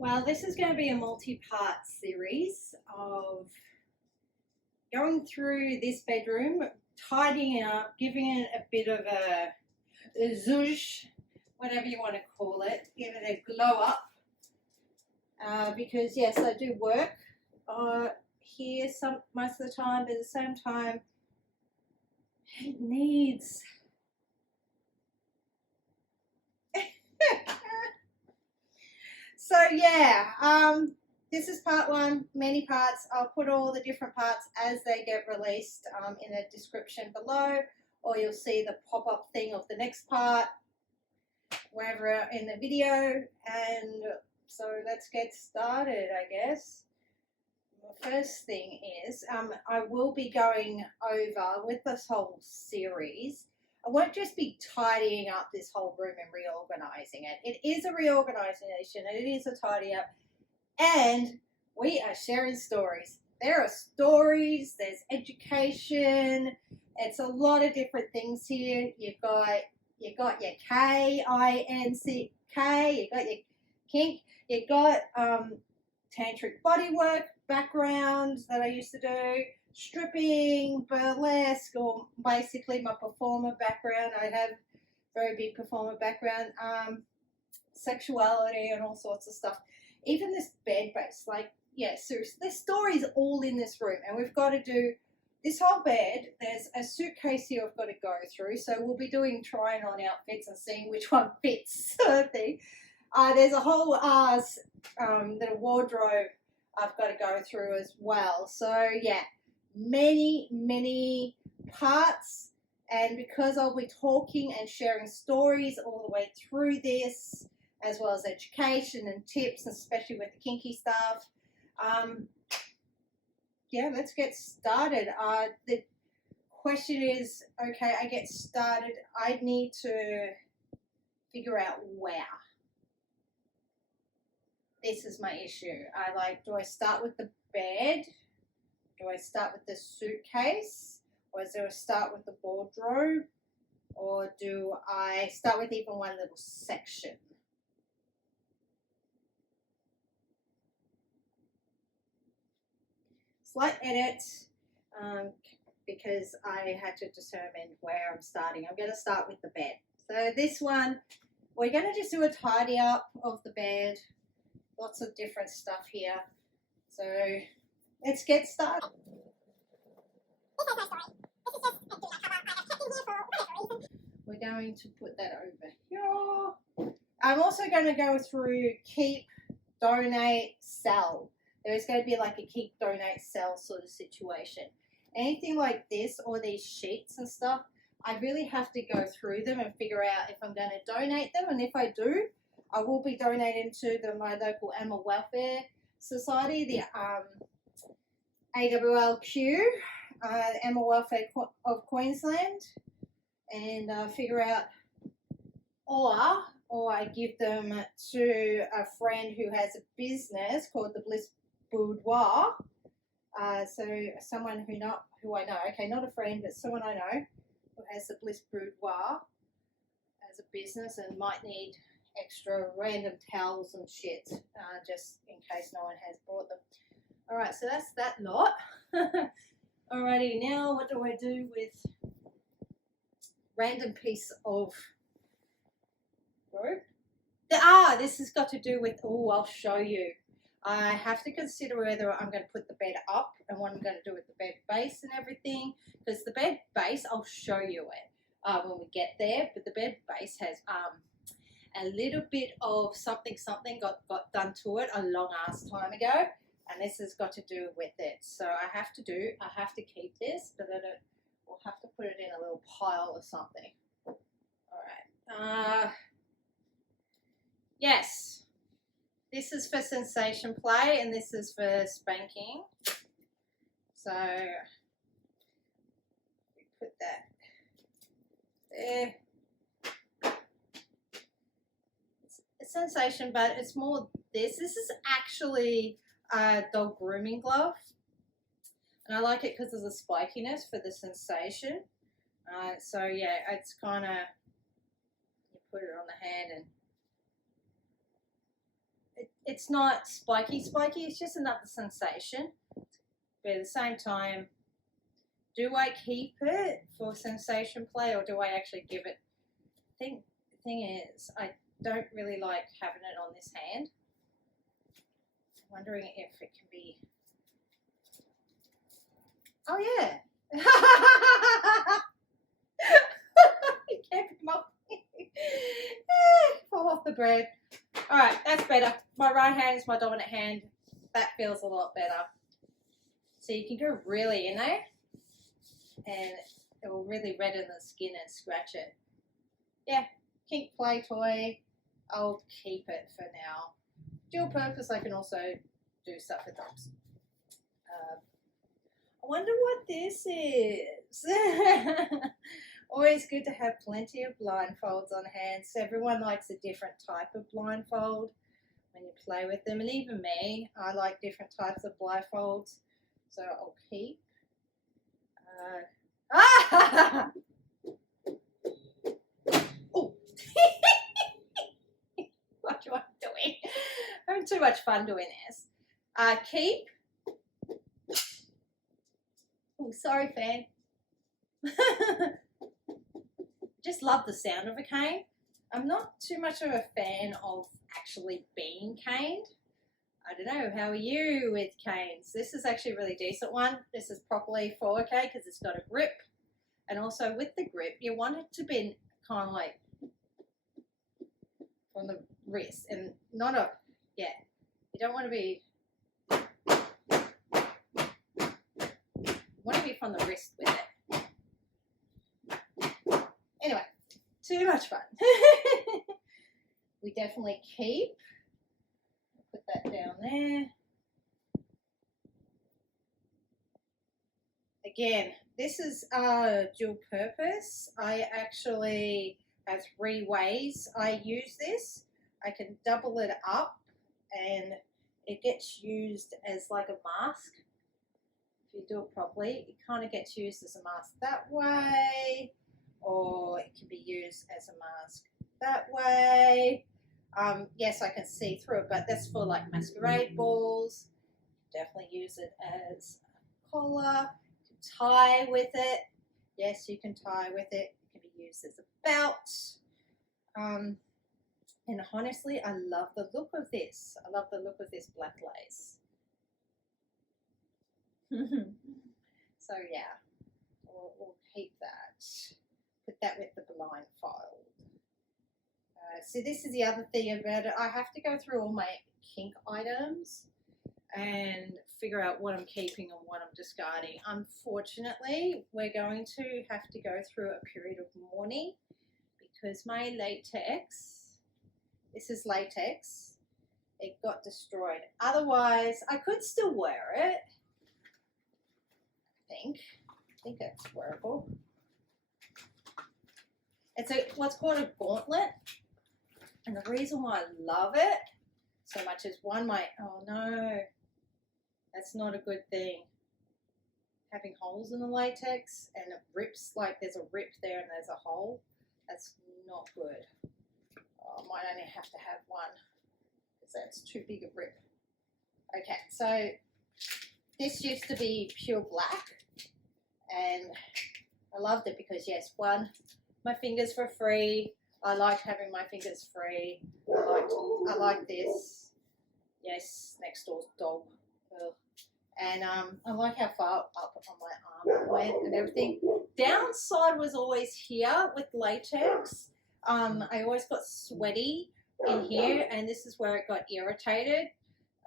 Well, this is going to be a multi-part series of going through this bedroom, tidying it up, giving it a bit of a zhuzh, whatever you want to call it, give it a glow up. Because yes, I do work here most of the time, but at the same time, it needs so yeah, this is part one, many parts. I'll put all the different parts as they get released in the description below, or you'll see the pop-up thing of the next part wherever in the video. And so let's get started, I guess. The first thing is I will be going over with this whole series. I won't just be tidying up this whole room and reorganizing it. It is a reorganization and it is a tidy up. And we are sharing stories. There are stories, there's education. It's a lot of different things here. You got your K-I-N-C-K, you got your kink, you got tantric bodywork background that I used to do, stripping, burlesque, or basically my performer background. I have very big performer background, sexuality and all sorts of stuff. Even this bed base, like, yeah, seriously, there's stories all in this room, and we've got to do this whole bed. There's a suitcase here I've got to go through, so we'll be doing trying on outfits and seeing which one fits, sort of thing. There's a whole little wardrobe I've got to go through as well. So yeah, many parts, and because I'll be talking and sharing stories all the way through this, as well as education and tips, especially with the kinky stuff. Yeah, let's get started. The question is, okay, I get started, I need to figure out where. This is my issue. Do I start with the bed? Do I start with the suitcase? Or do I start with the wardrobe? Or do I start with even one little section? Slight edit because I had to determine where I'm starting. I'm going to start with the bed. So this one, we're going to just do a tidy up of the bed. Lots of different stuff here. So let's get started. We're going to put that over here. I'm also going to go through keep, donate, sell. There's going to be like a keep, donate, sell sort of situation. Anything like this or these sheets and stuff, I really have to go through them and figure out if I'm going to donate them. And if I do, I will be donating to my local animal welfare society, the AWLQ, Animal Welfare of Queensland, and figure out, or I give them to a friend who has a business called the Bliss Boudoir. So someone who I know, okay, not a friend, but someone I know who has the Bliss Boudoir as a business and might need extra random towels and shit, just in case no one has brought them. All right, so that's that lot. Alrighty, now what do I do with random piece of rope? This has got to do with, I'll show you. I have to consider whether I'm going to put the bed up and what I'm going to do with the bed base and everything, because the bed base, I'll show you it when we get there, but the bed base has a little bit of something got done to it a long ass time ago, and this has got to do with it. So I have to keep this, but we'll have to put it in a little pile or something. All right. Yes, this is for sensation play, and this is for spanking. So we put that there. Sensation, but it's more this is actually a dog grooming glove, and I like it because there's a spikiness for the sensation. So yeah, it's kind of, you put it on the hand and it's not spiky, it's just another sensation. But at the same time, do I keep it for sensation play or do I actually give it? The thing is, I don't really like having it on this hand. I'm wondering if it can be. Oh yeah. You can't pick them up. Fall off the bread. All right, that's better. My right hand is my dominant hand. That feels a lot better. So you can go really in there and it will really redden the skin and scratch it. Yeah, kink play toy. I'll keep it for now. Dual purpose, I can also do stuff with those. I wonder what this is. Always good to have plenty of blindfolds on hand. So everyone likes a different type of blindfold when you play with them. And even me, I like different types of blindfolds. So I'll keep. Oh. What am I doing? I'm having too much fun doing this. Keep. Oh, sorry, fan. Just love the sound of a cane. I'm not too much of a fan of actually being caned. I don't know, how are you with canes? This is actually a really decent one. This is properly 4K because it's got a grip. And also with the grip, you want it to be kind of like from the wrist and not a, yeah, you don't want to be, you want to be from the wrist with it. Anyway, too much fun. We definitely keep. Put that down there. Again, this is dual purpose. I actually have 3 ways I use this. I can double it up and it gets used as like a mask. If you do it properly, it kind of gets used as a mask that way, or it can be used as a mask that way. Yes, I can see through it, but that's for like masquerade balls. Definitely use it as a collar. You can tie with it. Yes, you can tie with it. It can be used as a belt. And honestly, I love the look of this. I love the look of this black lace. So yeah, we'll keep that. Put that with the blindfold. So this is the other thing about it. I have to go through all my kink items and figure out what I'm keeping and what I'm discarding. Unfortunately, we're going to have to go through a period of mourning because my latex, this is latex, it got destroyed. Otherwise, I could still wear it. I think that's wearable. It's what's called a gauntlet. And the reason why I love it so much is one, oh no, that's not a good thing. Having holes in the latex and it rips, like there's a rip there and there's a hole, that's not good. Oh, I might only have to have one because that's too big a rip. Okay, so this used to be pure black and I loved it because yes, one, my fingers were free. I liked having my fingers free. I like this. Yes, next door's dog. Ugh. And I like how far up on my arm it went and everything. Downside was always here with latex. I always got sweaty in here, and this is where it got irritated.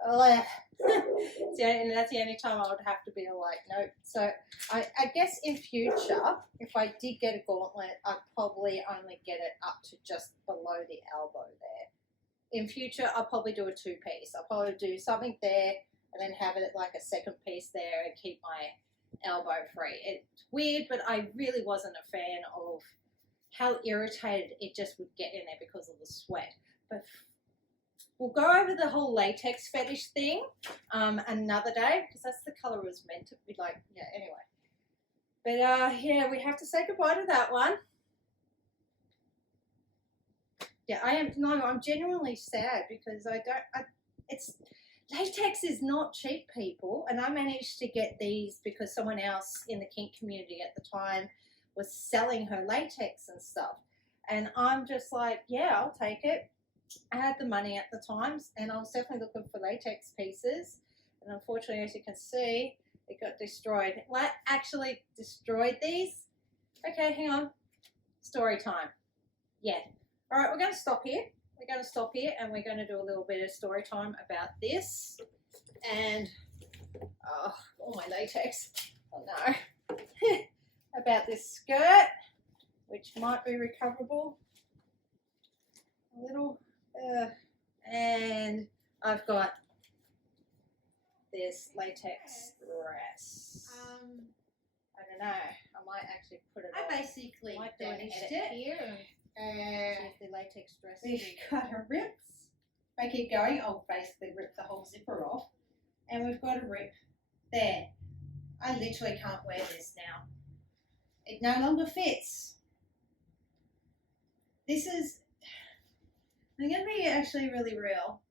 And that's the only time I would have to be like, nope. So I guess in future, if I did get a gauntlet, I'd probably only get it up to just below the elbow there. In future, I'll probably do a 2-piece. I'll probably do something there and then have it like a second piece there and keep my elbow free. It's weird, but I really wasn't a fan of how irritated it just would get in there because of the sweat. But we'll go over the whole latex fetish thing another day because that's the color it was meant to be like. Yeah, anyway. But yeah, we have to say goodbye to that one. Yeah, I'm genuinely sad because I it's latex is not cheap, people, and I managed to get these because someone else in the kink community at the time was selling her latex and stuff, and I'm just like, yeah, I'll take it. I had the money at the times, and I was definitely looking for latex pieces, and unfortunately, as you can see, it got destroyed. What actually destroyed these? Okay, hang on. Story time. Yeah. All right, we're going to stop here. We're going to stop here, and we're going to do a little bit of story time about this. And, oh, all my latex. Oh, no. About this skirt, which might be recoverable. A little. And I've got this latex dress. I don't know. I might actually put it on. I basically finished it here. The latex dress. We've got a rip. If I keep going, I'll basically rip the whole zipper off. And we've got a rip there. I literally can't wear this now. It no longer fits. This is, I'm going to be actually really real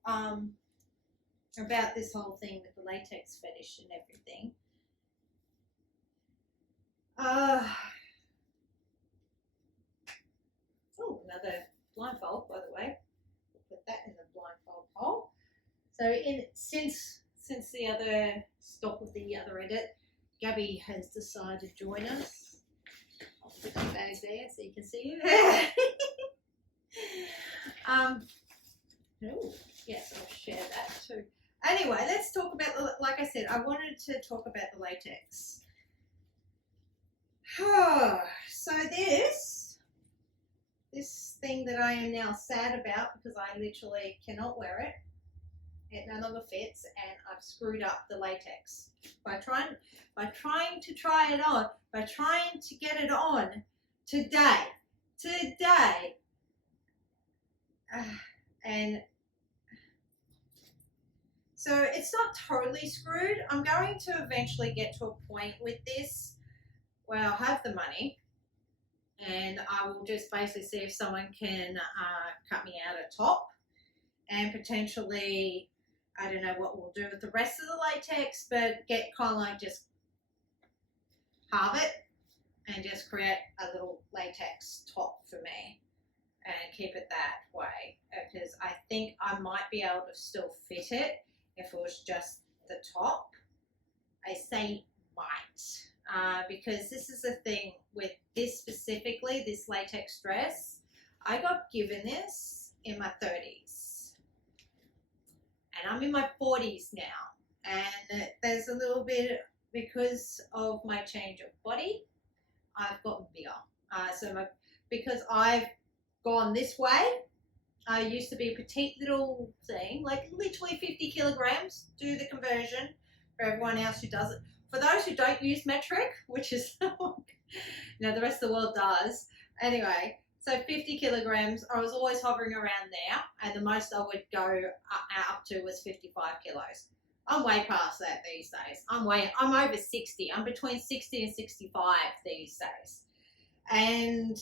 about this whole thing with the latex fetish and everything. Oh, another blindfold, by the way. We'll put that in the blindfold hole. So since the other stop of the other edit, Gabby has decided to join us. I'll put the bag there so you can see it. Yes, I'll share that too. Anyway, let's talk about, like I said, I wanted to talk about the latex. So this thing that I am now sad about because I literally cannot wear it. It no longer fits, and I've screwed up the latex by trying to try it on, by trying to get it on today, and so it's not totally screwed. I'm going to eventually get to a point with this where I'll have the money, and I will just basically see if someone can cut me out a top, and potentially, I don't know what we'll do with the rest of the latex, but get kind of like just halve it and just create a little latex top for me and keep it that way, because I think I might be able to still fit it if it was just the top. I say might, because this is the thing with this specifically, this latex dress. I got given this in my 30s, and I'm in my 40s now, and there's a little bit, because of my change of body, I've gotten bigger. Because I've gone this way, I used to be a petite little thing, like literally 50 kilograms. Do the conversion for everyone else who does it. For those who don't use metric, which is, the rest of the world does. Anyway, so 50 kilograms, I was always hovering around there, and the most I would go up to was 55 kilos. I'm way past that these days. I'm over 60. I'm between 60 and 65 these days. And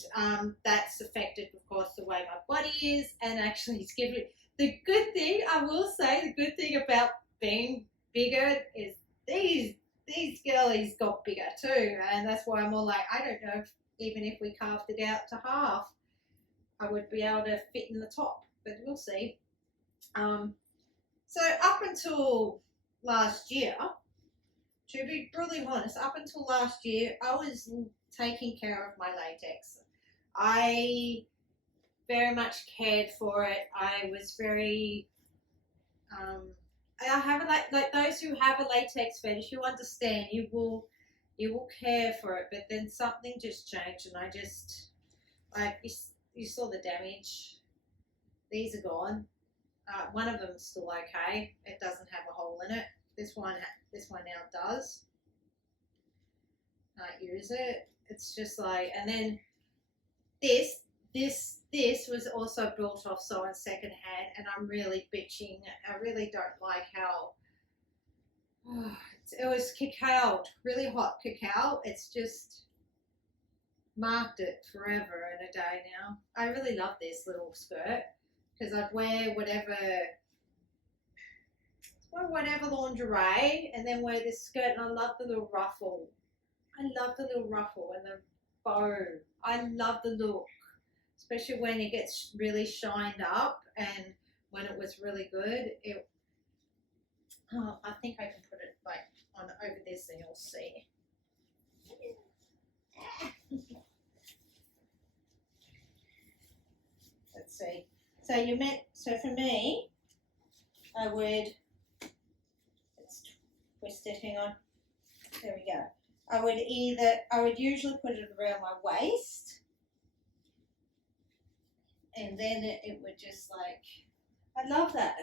that's affected, of course, the way my body is, and actually it's given, the good thing, I will say, the good thing about being bigger is these girlies got bigger too, and that's why I'm all like, I don't know if, even if we carved it out to half, I would be able to fit in the top, but we'll see. So up until last year, to be brutally honest, up until last year, I was taking care of my latex. I very much cared for it. I was very, I have like those who have a latex fetish, you understand, you will care for it, but then something just changed, and I just, like, you saw the damage. These are gone. One of them's still okay. It doesn't have a hole in it. This one now does. Use it. It's just like, and then this was also built off someone secondhand, and I'm really bitching. I really don't like how it was cacao, really hot cacao. It's just marked it forever and a day now. I really love this little skirt because I'd wear whatever wear whatever lingerie and then wear this skirt, and I love the little ruffle. I love the little ruffle and the bow. I love the look, especially when it gets really shined up, and when it was really good. I think I can put it like on over this and you'll see. Let's see. So for me, I would, let's twist it, hang on. There we go. I would usually put it around my waist, and then it would just like, I love that.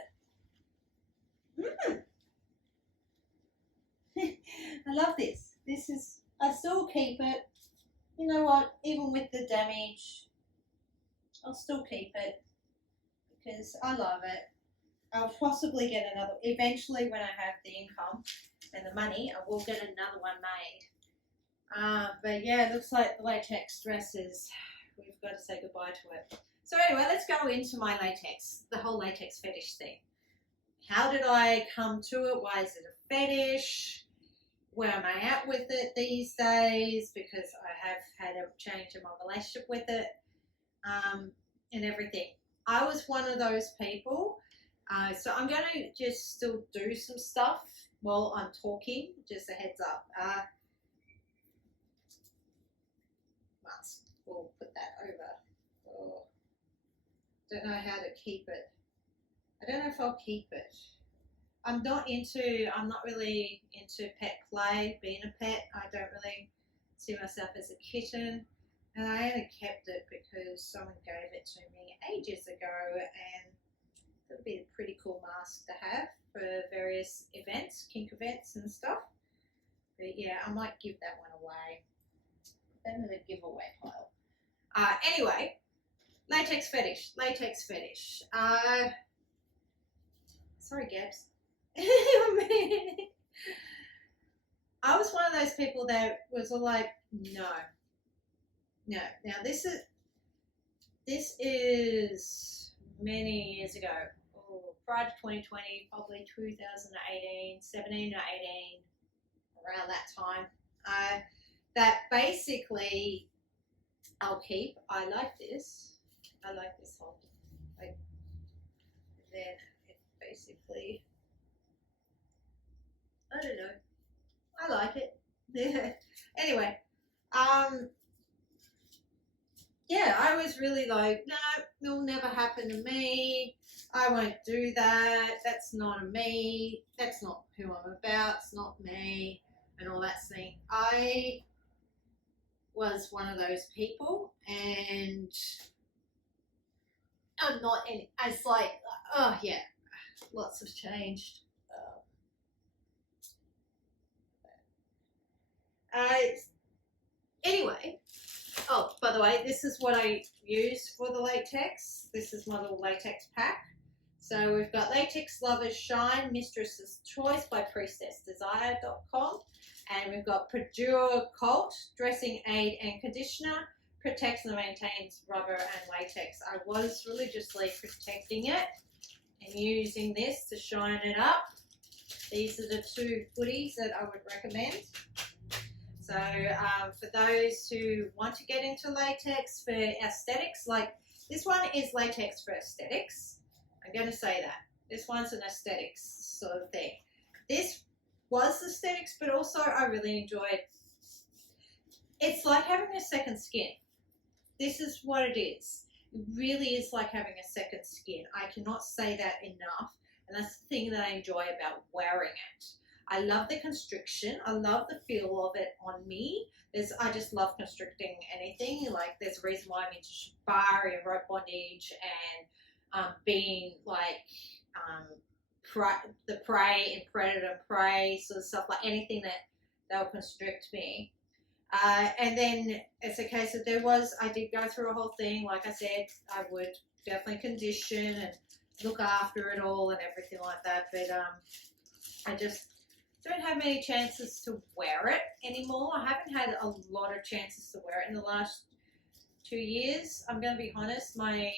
I love this. I still keep it. You know what, even with the damage, I'll still keep it because I love it. I'll possibly get another, eventually when I have the income and the money, I will get another one made. But yeah, it looks like the latex dresses, we've got to say goodbye to it. So anyway, let's go into my latex, the whole latex fetish thing. How did I come to it? Why is it a fetish? Where am I at with it these days? Because I have had a change in my relationship with it, and everything. I was one of those people. So I'm going to just still do some stuff while I'm talking, just a heads up. Mask, we'll put that over. Oh, don't know how to keep it. I don't know if I'll keep it. I'm not really into pet play, being a pet. I don't really see myself as a kitten. And I only kept it because someone gave it to me ages ago, and it would be a pretty cool mask to have for various events, kink events and stuff. But yeah, I might give that one away. Put that in the giveaway pile. Anyway, latex fetish. Sorry, Gabs. I was one of those people that was like, no. Now this is many years ago, prior to 2020, probably 2018, 17 or 18, around that time. That basically I'll keep. I like this whole, like, then it basically, I don't know. I like it. Anyway, yeah, I was really like, no, it'll never happen to me. I won't do that. That's not me. That's not who I'm about. It's not me, and all that thing. I was one of those people, and I'm not any. It's like, oh yeah, lots have changed. Anyway, oh, by the way, this is what I use for the latex. This is my little latex pack. So we've got Latex Lovers Shine, Mistress's Choice by PriestessDesire.com. And we've got Perdure Cult, Dressing Aid and Conditioner, protects and maintains rubber and latex. I was religiously protecting it and using this to shine it up. These are the two goodies that I would recommend. So for those who want to get into latex for aesthetics, like this one is latex for aesthetics. I'm going to say that. This one's an aesthetics sort of thing. This was aesthetics, but also I really enjoyed. It's like having a second skin. This is what it is. It really is like having a second skin. I cannot say that enough. And that's the thing that I enjoy about wearing it. I love the constriction. I love the feel of it on me. I just love constricting anything. Like, there's a reason why I'm into shibari and rope bondage and being like the prey and predator and prey sort of stuff, like anything that will constrict me. And then it's a case of I did go through a whole thing. Like I said, I would definitely condition and look after it all and everything like that. But I just don't have many chances to wear it anymore. I haven't had a lot of chances to wear it in the last 2 years. I'm going to be honest, my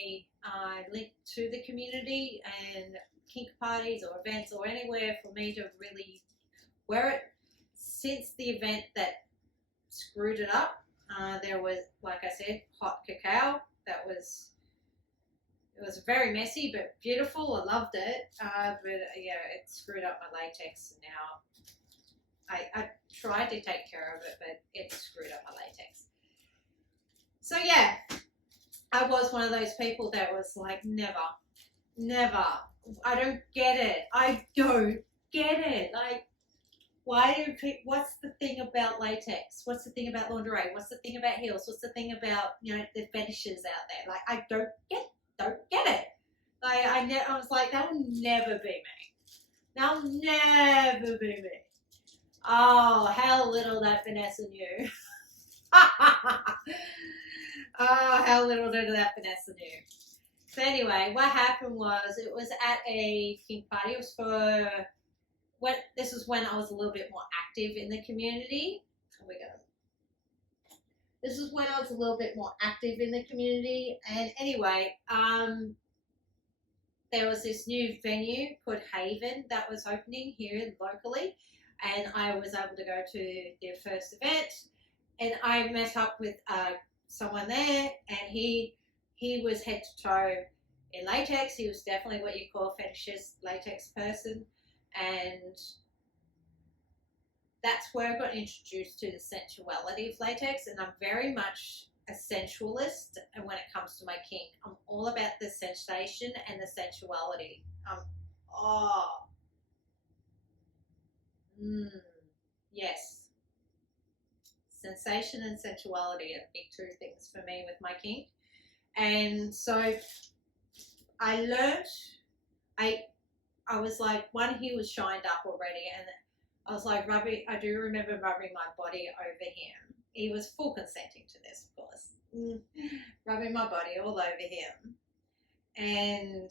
link to the community and kink parties or events or anywhere for me to really wear it. Since the event that screwed it up, there was, like I said, hot cacao. It was very messy but beautiful. I loved it, but yeah, it screwed up my latex. Now I tried to take care of it, but it screwed up my latex. So yeah, I was one of those people that was like, never. I don't get it. Like, why do people, what's the thing about latex? What's the thing about lingerie? What's the thing about heels? What's the thing about, the fetishes out there? Like, I don't get it. Like, I was like, that will never be me. That'll never be me. Oh, how little that Vanessa knew. Oh, how little did that Vanessa knew. So anyway, what happened was, it was at a kink party. It was this was when I was a little bit more active in the community. This is when I was a little bit more active in the community. And anyway, there was this new venue called Haven that was opening here locally. And I was able to go to their first event. And I met up with someone there, and he was head to toe in latex. He was definitely what you call a fetishist latex person. And that's where I got introduced to the sensuality of latex, and I'm very much a sensualist. And when it comes to my kink, I'm all about the sensation and the sensuality. Yes, sensation and sensuality are big two things for me with my kink. And so I learned, I was like, he was shined up already, and I was like, I do remember rubbing my body over him. He was full consenting to this, of course. Rubbing my body all over him. And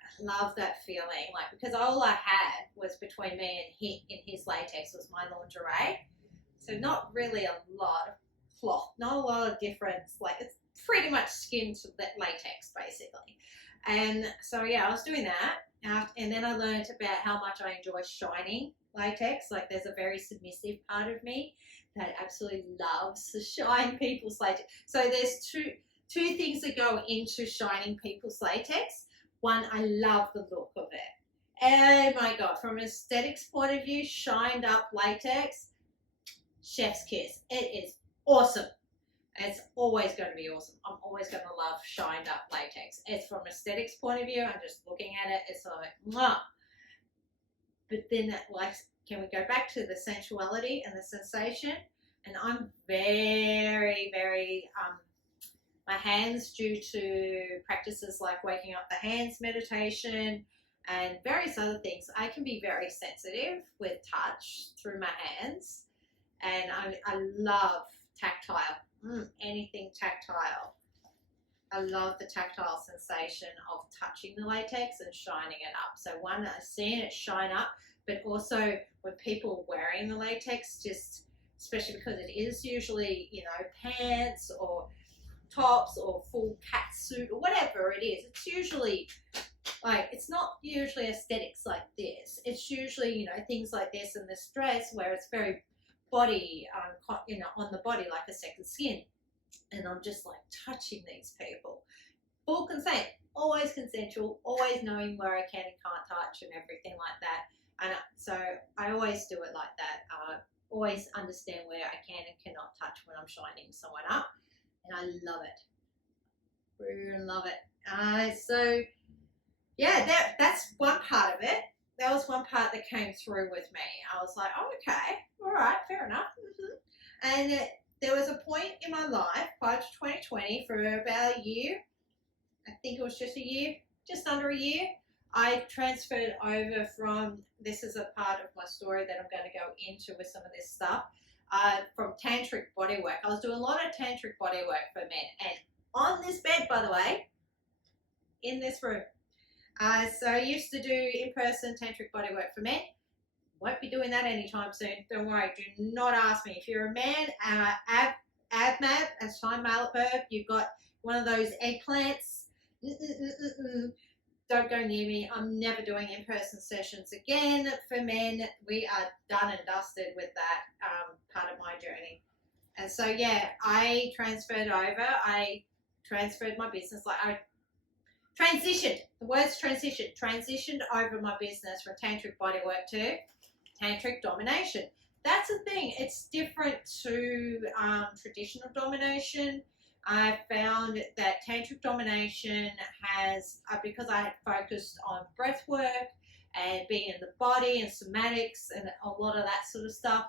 I love that feeling, like, because all I had was between me and him in his latex was my lingerie. So not really a lot of cloth, not a lot of difference. Like, it's pretty much skin to latex, basically. And so, yeah, I was doing that. And then I learned about how much I enjoy shining latex. Like, there's a very submissive part of me that absolutely loves to shine people's latex. So there's two things that go into shining people's latex. One, I love the look of it. Oh my God, from an aesthetics point of view, shined up latex, chef's kiss. It is awesome. It's always going to be awesome. I'm always going to love shined up latex. It's from aesthetics point of view. I'm just looking at it. It's like, mwah. But then, like, can we go back to the sensuality and the sensation? And I'm very, very, my hands, due to practices like waking up the hands meditation and various other things, I can be very sensitive with touch through my hands. And I love tactile. Anything tactile. I love the tactile sensation of touching the latex and shining it up. So one, I've seen it shine up, but also when people are wearing the latex, just especially because it is usually, pants or tops or full cat suit or whatever it is, it's usually like, it's not usually aesthetics like this. It's usually, things like this and this dress where it's very body, on the body, like a second skin. And I'm just like touching these people. Full consent, always consensual, always knowing where I can and can't touch and everything like that. And so I always do it like that. Always understand where I can and cannot touch when I'm shining someone up. And I love it. Really love it. So yeah, that's one part of it. That was one part that came through with me. I was like, oh, okay, all right, fair enough. And there was a point in my life prior to 2020 for about a year. I think it was just a year, just under a year. I transferred over from, this is a part of my story that I'm going to go into with some of this stuff, from tantric bodywork. I was doing a lot of tantric bodywork for men. And on this bed, by the way, in this room. So I used to do in-person tantric bodywork for men. Won't be doing that anytime soon. Don't worry. Do not ask me. If you're a man, ABMAB, as time male at birth, you've got one of those eggplants. don't go near me. I'm never doing in-person sessions again. For men, we are done and dusted with that part of my journey. And so, yeah, I transferred over. I transferred my business. Like, I transitioned. The word's transitioned over my business from tantric bodywork to tantric domination. That's the thing. It's different to traditional domination. I found that tantric domination has, because I had focused on breath work and being in the body and somatics and a lot of that sort of stuff,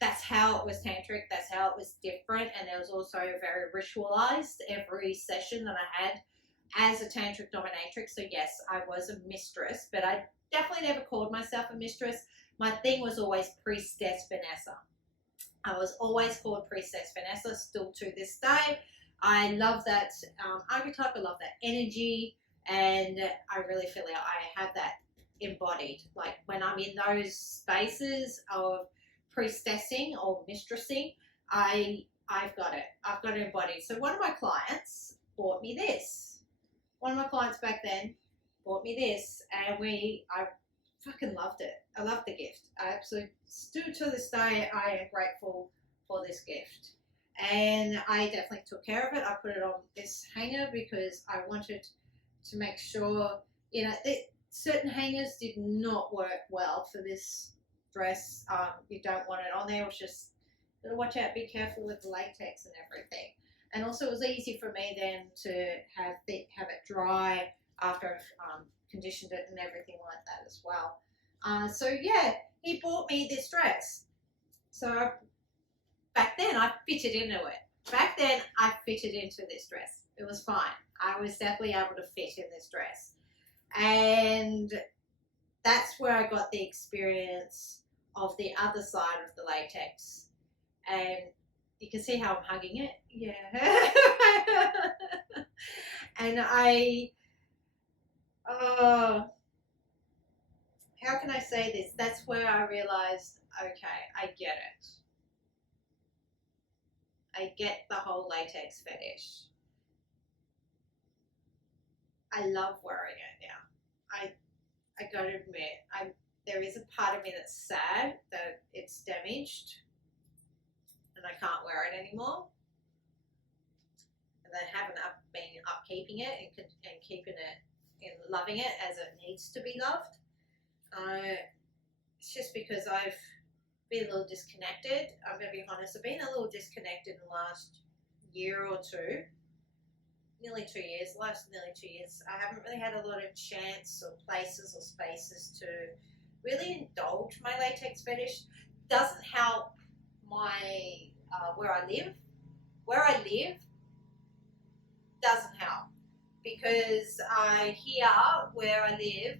that's how it was tantric. That's how it was different. And there was also very ritualized every session that I had as a tantric dominatrix. So yes, I was a mistress, but I definitely never called myself a mistress. My thing was always Priestess Vanessa. I was always called Priestess Vanessa, still to this day. I love that archetype. I love that energy, and I really feel like I have that embodied. Like when I'm in those spaces of priestessing or mistressing, I've got it. I've got it embodied. So one of my clients bought me this. One of my clients back then bought me this, and I fucking loved it. I loved the gift. I absolutely, still to this day, I am grateful for this gift. And I definitely took care of it. I put it on this hanger because I wanted to make sure, certain hangers did not work well for this dress. You don't want it on there. It was just, gotta watch out, be careful with the latex and everything. And also it was easy for me then to have it dry after I've conditioned it and everything like that as well. So yeah, he bought me this dress. So back then I fitted into it. Back then I fitted into this dress. It was fine. I was definitely able to fit in this dress. And that's where I got the experience of the other side of the latex. And you can see how I'm hugging it. Yeah. And how can I say this? That's where I realized, okay, I get it. I get the whole latex fetish. I love wearing it now. I gotta admit, there is a part of me that's sad that it's damaged and I can't wear it anymore. And I haven't been upkeeping it and keeping it and loving it as it needs to be loved. It's just because I've been a little disconnected. I'm going to be honest. I've been a little disconnected in the last year or two. Nearly 2 years. Last nearly 2 years. I haven't really had a lot of chance or places or spaces to really indulge my latex fetish. Doesn't help my where I live. Where I live doesn't help because here where I live,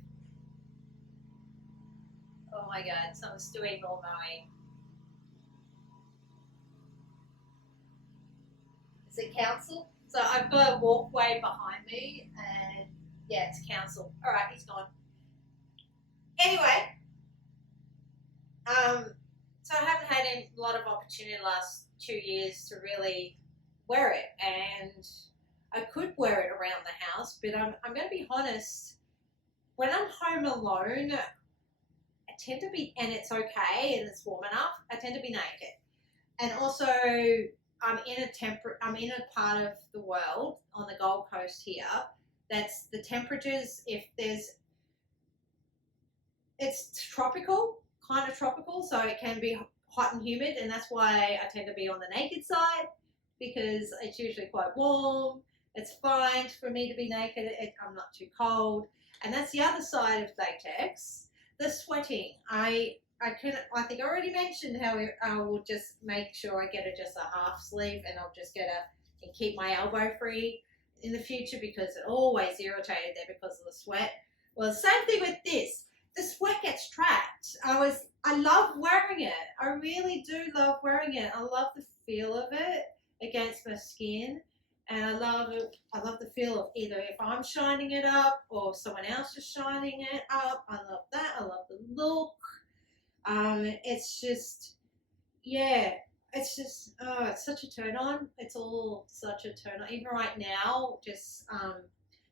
oh my god, someone's doing more mowing. Is it council? So I've got a walkway behind me and yeah, it's council. All right, he's gone. Anyway, so I haven't had a lot of opportunity the last 2 years to really wear it, and I could wear it around the house, but I'm going to be honest, when I'm home alone, I tend to be, and it's okay and it's warm enough, I tend to be naked. And also I'm in a part of the world on the Gold Coast here that's the temperatures, it's tropical, kind of tropical, so it can be hot and humid, and that's why I tend to be on the naked side because it's usually quite warm. It's fine for me to be naked. I'm not too cold. And that's the other side of latex, the sweating. I think I already mentioned how I will just make sure I get just a half sleeve, and I'll just and keep my elbow free in the future because it always irritated there because of the sweat. Well, the same thing with this. The sweat gets trapped. I love wearing it. I really do love wearing it. I love the feel of it against my skin. And I love the feel of either if I'm shining it up or someone else is shining it up. I love that. I love the look. It's just, yeah, it's just, it's such a turn on. It's all such a turn on. Even right now, just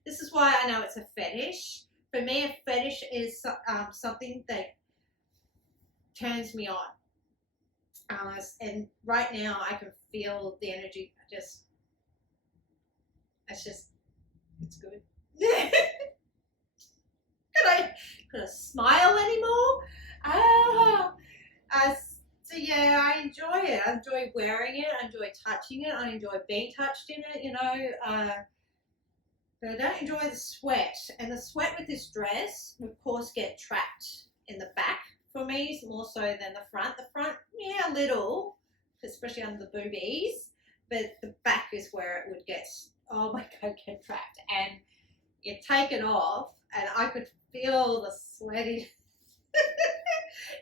This is why I know it's a fetish. For me, a fetish is something that turns me on. And right now I can feel the energy. It's good. Could I smile anymore? So yeah, I enjoy it. I enjoy wearing it. I enjoy touching it. I enjoy being touched in it, but I don't enjoy the sweat. And the sweat with this dress, of course, get trapped in the back for me, more so than the front. The front, yeah, a little, especially under the boobies, but the back is where it would get, oh my God, get trapped. And you take it off, and I could feel the sweaty.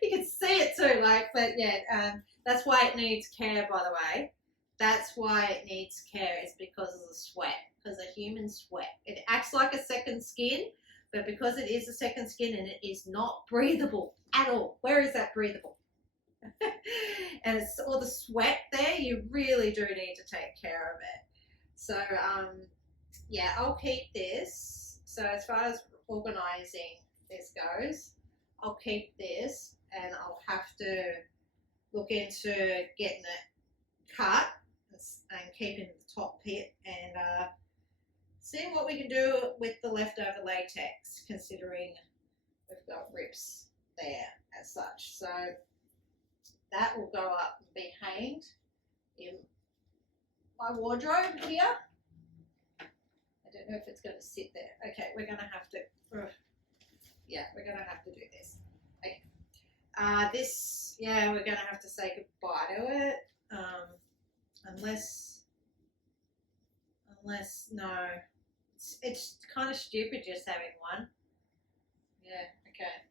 You can see it too, but yeah, that's why it needs care, by the way. That's why it needs care, is because of the sweat, because of human sweat. It acts like a second skin, but because it is a second skin and it is not breathable at all. Where is that breathable? And it's all the sweat there, you really do need to take care of it. So, yeah, I'll keep this. So as far as organising this goes, I'll keep this, and I'll have to look into getting it cut and keeping the top bit, and seeing what we can do with the leftover latex, considering we've got rips there as such. So that will go up and be hanged in my wardrobe here. I don't know if it's going to sit there. Okay, we're going to have to, yeah, we're going to have to do this. Okay. This, yeah, we're going to have to say goodbye to it. Unless, no. It's kind of stupid just having one. Yeah, okay.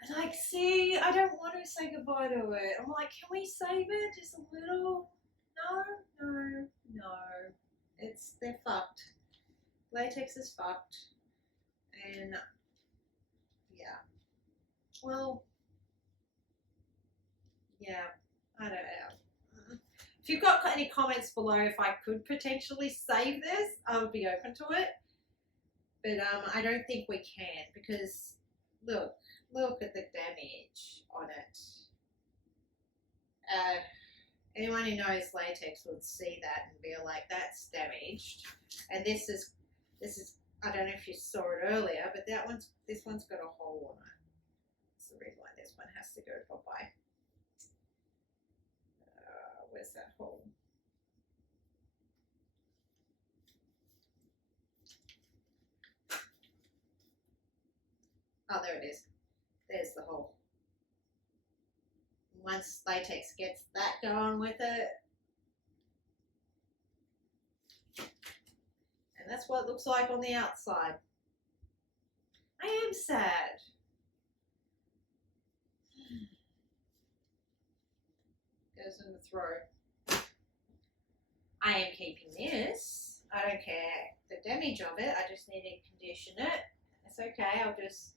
And see, I don't want to say goodbye to it. I'm like, can we save it just a little? No. They're fucked. Latex is fucked. And yeah. Well, yeah, I don't know. If you've got any comments below, if I could potentially save this, I would be open to it. But I don't think we can, because look at the damage on it. Anyone who knows latex would see that and be like, that's damaged. And this is, I don't know if you saw it earlier, but this one's got a hole on it. That's the reason why this one has to go bye-bye. Where's that hole? Oh, there it is. There's the hole. Once latex gets that going with it, and that's what it looks like on the outside. I am sad. Goes in the throat. I am keeping this. I don't care the damage of it. I just need to condition it. It's okay. I'll just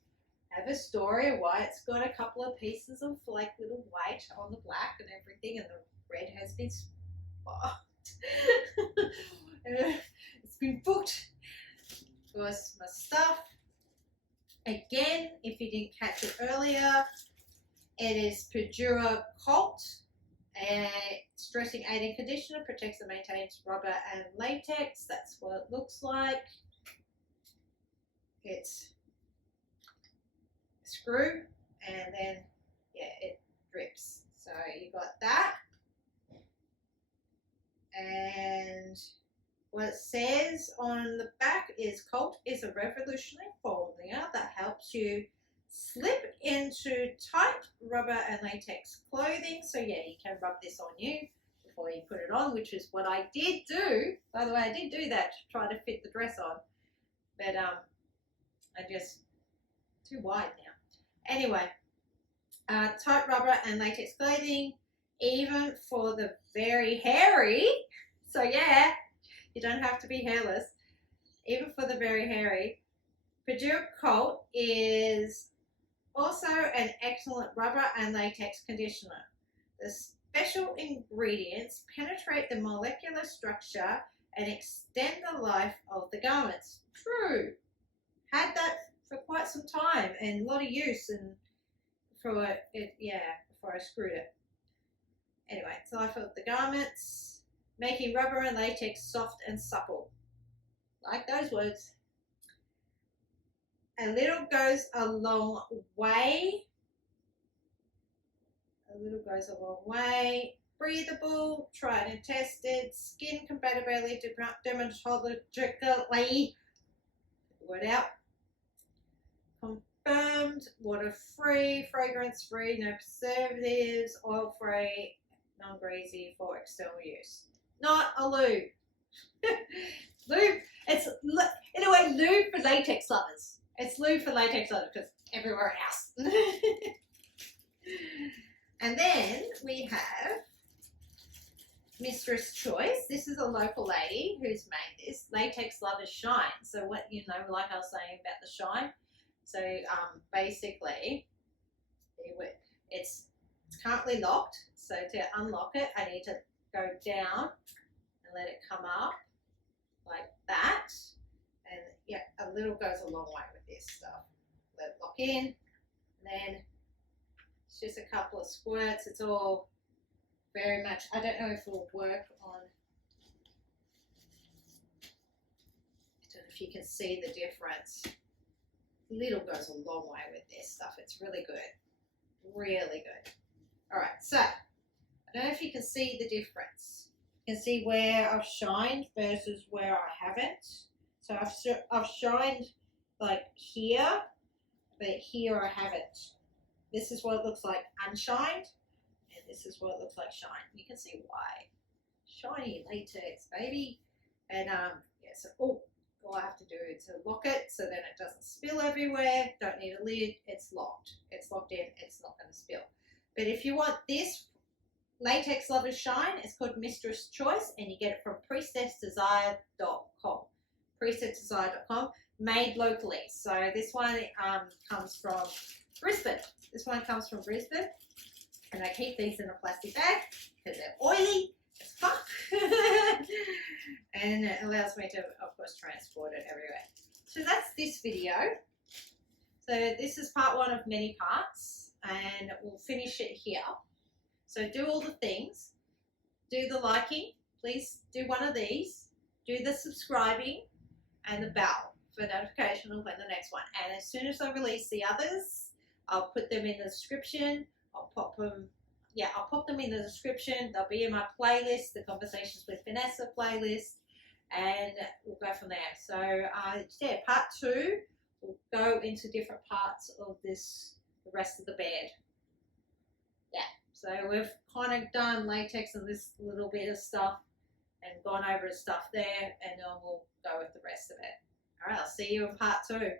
have a story of why it's got a couple of pieces of like little white on the black and everything, and the red has been spot. It's been booked. Of course, my stuff. Again, if you didn't catch it earlier, it is Perdura Cult, and stressing aiding conditioner, protects and maintains rubber and latex. That's what it looks like. It's a screw, and then yeah, it drips. So you got that, and what it says on the back is Cult is a revolutionary formula that helps you slip into tight rubber and latex clothing. So yeah, you can rub this on you before you put it on, which is what I did do. By the way, I did do that to try to fit the dress on, but I just too wide now. Anyway, tight rubber and latex clothing, even for the very hairy. So yeah, you don't have to be hairless. Even for the very hairy, Perdura Cult is also an excellent rubber and latex conditioner. The special ingredients penetrate the molecular structure and extend the life of the garments. True. Had that for quite some time and a lot of use, and before I screwed it. Anyway, it's the life of the garments, making rubber and latex soft and supple. Like those words. A little goes a long way. A little goes a long way. Breathable, tried and tested, skin compatibility, dermatologically, word out. Confirmed, water-free, fragrance-free, no preservatives, oil-free, non-greasy for external use. Not a lube. Lube, it's, in a way, lube for latex lovers. It's lube for latex lovers because everywhere else. And then we have Mistress Choice. This is a local lady who's made this. Latex Lovers Shine. So what, like I was saying about the shine. So basically, it's currently locked. So to unlock it, I need to go down and let it come up like that. And yeah, a little goes a long way with this stuff. Let it lock in. And then it's just a couple of squirts. It's all very much, I don't know if it will work on, I don't know if you can see the difference. Little goes a long way with this stuff. It's really good. Really good. All right, so I don't know if you can see the difference. You can see where I've shined versus where I haven't. So I've shined like here, but here I haven't. This is what it looks like unshined, and this is what it looks like shined. You can see why. Shiny latex, baby. And yeah, so all I have to do is to lock it so then it doesn't spill everywhere. Don't need a lid. It's locked. It's locked in. It's not going to spill. But if you want this Latex Lovers Shine, it's called Mistress Choice, and you get it from priestessdesire.com. Priestessdesire.com, made locally. So this one comes from Brisbane. This one comes from Brisbane, and I keep these in a plastic bag because they're oily as fuck. And it allows me to, of course, transport it everywhere. So that's this video. So this is part one of many parts, and we'll finish it here. So do all the things. Do the liking. Please do one of these. Do the subscribing and the bell for notification of when the next one. And as soon as I release the others, I'll put them in the description. I'll pop them in the description. They'll be in my playlist, the Conversations with Vanessa playlist, and we'll go from there. So yeah, part two, we'll go into different parts of this, the rest of the bed. Yeah, so we've kind of done latex and this little bit of stuff and gone over the stuff there, and then we'll go with the rest of it. All right, I'll see you in part two.